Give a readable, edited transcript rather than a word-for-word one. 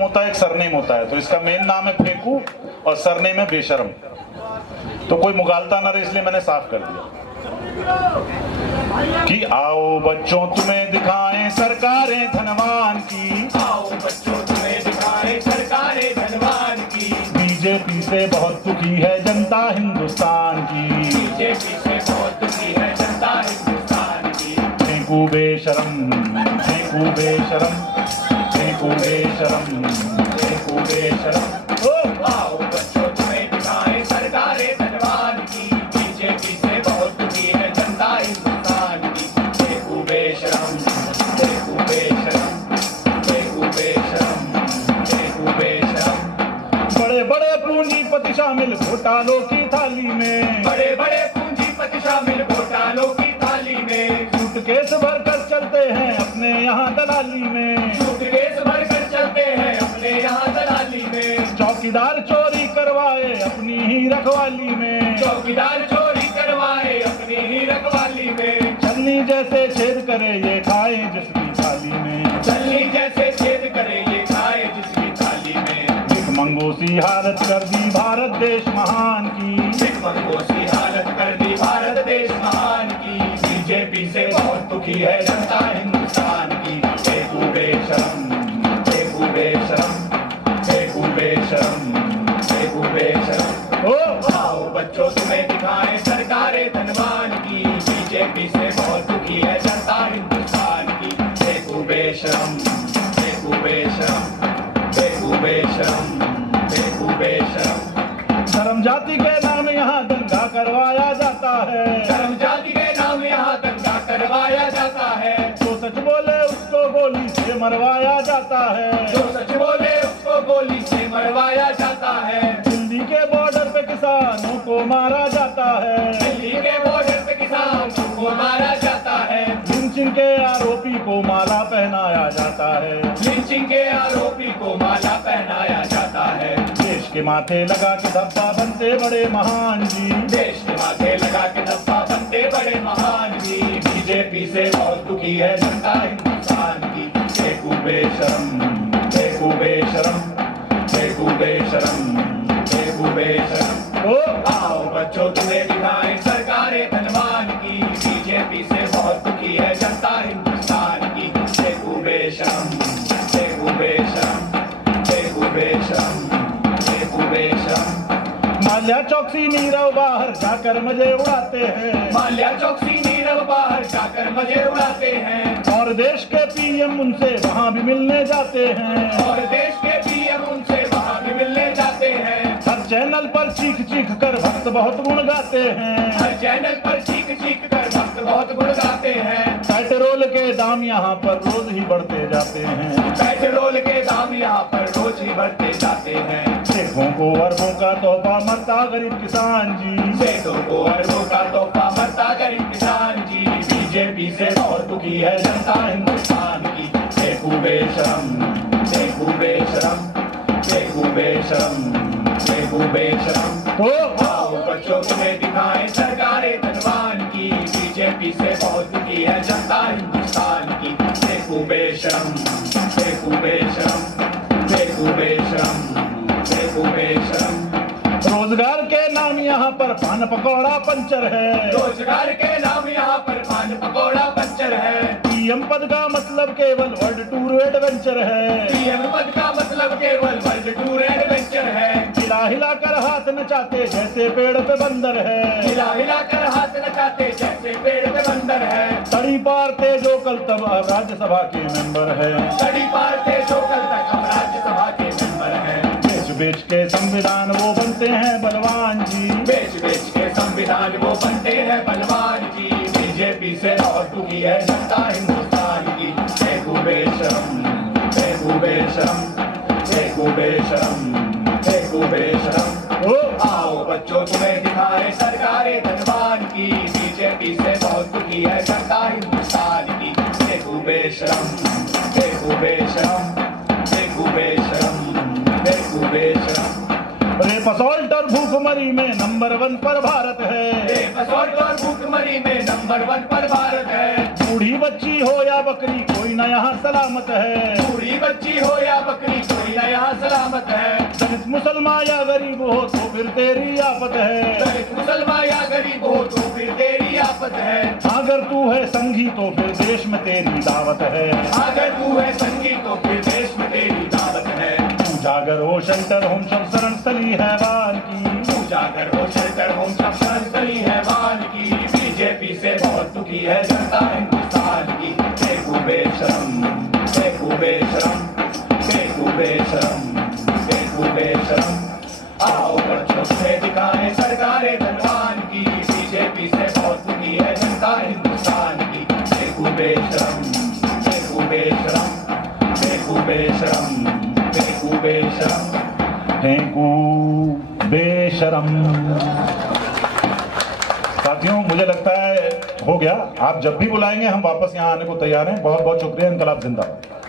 होता है, एक सरनेम होता है। तो इसका मेन नाम है फेंकू और सरनेम है बेशरम। तो कोई मुगालता ना रहे इसलिए मैंने साफ कर दिया कि आओ बच्चों तुम्हें दिखाएं सरकारें धनवान की, आओ बच्चों तुम्हें दिखाएं सरकारें धनवान की। बीजेपी से बहुत दुखी है जनता हिंदुस्तान की, बीजेपी से बहुत दुखी है जनता हिंदुस्तान की। फेंकू बेशरम, फेंकू बेशरम, फेंकू बेशरम, फेंकू बेशरम। आओ बच्चों तुम्हें दिखाएं सरकारें धनवान की, बीजेपी से बहुत दुखी है जनता हिंदुस्तान की। फेंकू बेशरम, फेंकू बेशरम, फेंकू बेशरम, फेंकू बेशरम। बड़े बड़े पूंजीपति शामिल घोटालों की थाली में, बड़े बड़े पूंजीपति शामिल घोटालों की थाली में। सूटकेस भरकर चलते हैं अपने यहाँ दलाली में, सूटकेस भरकर चलते हैं अपने यहाँ दलाली में। चौकीदार चोरी करवाए अपनी ही रखवाली में, चौकीदार चोरी करवाए अपनी ही रखवाली में। छलनी जैसे छेद करे ये खाए जिसकी थाली में, छलनी जैसे छेद करे ये खाए जिसकी थाली में। भिखमंगों सी हालत कर दी भारत देश महान की, भिखमंगों सी हालत कर दी भारत देश महान की। बीजेपी से बहुत दुखी है जनता हिंदुस्तान की। फेंकू बेशरम, फेंकू बेशरम, फेंकू बेशरम, फेंकू बेशरम। आओ बच्चों तुम्हें दिखाएं सरकारें धनवान की, बीजेपी से बहुत दुखी है जनता हिंदुस्तान की। फेंकू बेशरम, फेंकू बेशरम, फेंकू बेशरम, फेंकू बेशरम। धर्म जाति के नाम यहाँ दंगा करवाया जाता है, धर्म जाति के नाम यहाँ दंगा करवाया जाता है। जो सच बोले उसको गोली से मरवाया जाता है, जो सच बोले उसको गोली से मरवाया जाता है। दिल्ली के बॉर्डर पे किसानों को मारा जाता है, दिल्ली के बॉर्डर पे किसानों को मारा जाता है। लिंचिंग के आरोपी को माला पहनाया जाता है, लिंचिंग के आरोपी को माला पहनाया जाता है। देश के माथे लगा के धब्बा बनते बड़े महान जी, देश के माथे लगा के धब्बा बनते बड़े महान जी। बीजेपी से बहुत दुखी है जनता हिंदुस्तान की। फेंकू बेशरम, फेंकू बेशरम, फेंकू बेशरम, फेंकू बेशरम। आओ बच्चों तुम्हें दिखाएं सरकारें धनवान की, बीजेपी से बहुत दुखी है जनता हिंदुस्तान की। फेंकू बेशरम, फेंकू बेशरम, फेंकू बेशरम, फेंकू बेशरम। माल्या चौकसी नीरव बाहर जाकर मजे उड़ाते हैं, माल्या चौकसी नीरव बाहर जाकर मजे उड़ाते हैं। और देश के पीएम उनसे वहाँ भी मिलने जाते हैं, और देश के पीएम उनसे वहाँ भी मिलने जाते हैं। हर चैनल पर चीख चीख कर भक्त बहुत गुण गाते हैं, हर चैनल पर चीख चीख कर भक्त बहुत गुण गाते हैं। पेट्रोल के दाम यहाँ पर रोज ही बढ़ते जाते हैं, पेट्रोल के दाम यहाँ पर रोज ही बढ़ते जाते हैं। सेठों को अरबों का तोहफा मरता गरीब किसान जी, सेठों को अरबों का तोहफा मरता गरीब किसान जी। बीजेपी से बहुत दुखी है जनता हिंदुस्तान की। फेंकू बेशरम, फेंकू बेशरम, फेंकू बेशरम, फेंकू बेशरम। आओ बच्चों तुम्हें दिखाएं सरकारें धनवान की, बीजेपी से बहुत दुखी है जनता हिंदुस्तान की। फेंकू बेशरम, फेंकू बेशरम, फेंकू बेशरम, फेंकू बेशरम। रोजगार के नाम यहाँ पर पान पकौड़ा पंचर है, रोजगार के नाम यहाँ पर पान पकौड़ा पंचर है। पीएम पद का मतलब केवल वर्ल्ड टूर एडवेंचर है, पीएम पद का मतलब केवल वर्ल्ड टूर एडवेंचर है। हिला हिला कर हाथ नचाते जैसे पेड़ पे बंदर है, हिला हिला कर हाथ नचाते जैसे पेड़ पे बंदर है। तड़ी पारते जो कल तब अब राज्यसभा के मेंबर है, तड़ी पारते जो कल तक हम राज्यसभा के मेंबर हैं। बेच बेच के संविधान वो बनते हैं बलवान जी, बेच बेच के संविधान वो बनते हैं बलवान जी। बीजेपी से बहुत दुखी है जनता हिंदुस्तान की। फेंकू बेशरम, फेंकू बेशरम, फेंकू बेशरम, फेंकू बेशरम। आओ बच्चों तुम्हें दिखाएं सरकारें धनवान की, बीजेपी से बहुत दुखी है जनता हिंदुस्तान की। फेंकू बेशरम, फेंकू बेशरम, फेंकू बेशरम, फेंकू बेशरम। रेप असॉल्ट और भूखमरी में नंबर 1 पर भारत है, रेप असॉल्ट और भूखमरी में नंबर 1 पर भारत है। बूढ़ी बच्ची हो या बकरी कोई न यहाँ सलामत है, बूढ़ी बच्ची हो या बकरी कोई न यहाँ मुसलमान या गरीब हो तो फिर तेरी आफत है, दलित मुसलमान या गरीब हो तो फिर तेरी आफत है। अगर तू है संगी तो फिर देश में तेरी दावत है, अगर तू है संगी तो फिर देश में तेरी दावत है। तू जागर हो शेल्टर होम सब शरण स्थली हैवान की, तू जाकर हो शेल्टर होम सब शरणस्थली है वान की। बीजेपी से बहुत दुखी है जनता हिंदुस्तान की। बेकू बेशरम, बेकू बेशरम, बेकू बेशरम, बेकू बेशरम। आओ बच्चों से दिखाएं सरकारें धनवान की। बीजेपी से बहुत दुखी है जनता हिंदुस्तान की। बेकू बेशरम, बेकू बेशरम, बेकू बेशरम, बेकू बेशरम। फेंकू बेशरम। साथियों मुझे लगता है हो गया। आप जब भी बुलाएंगे हम वापस यहाँ आने को तैयार हैं। बहुत बहुत शुक्रिया। इनकलाब जिंदाबाद।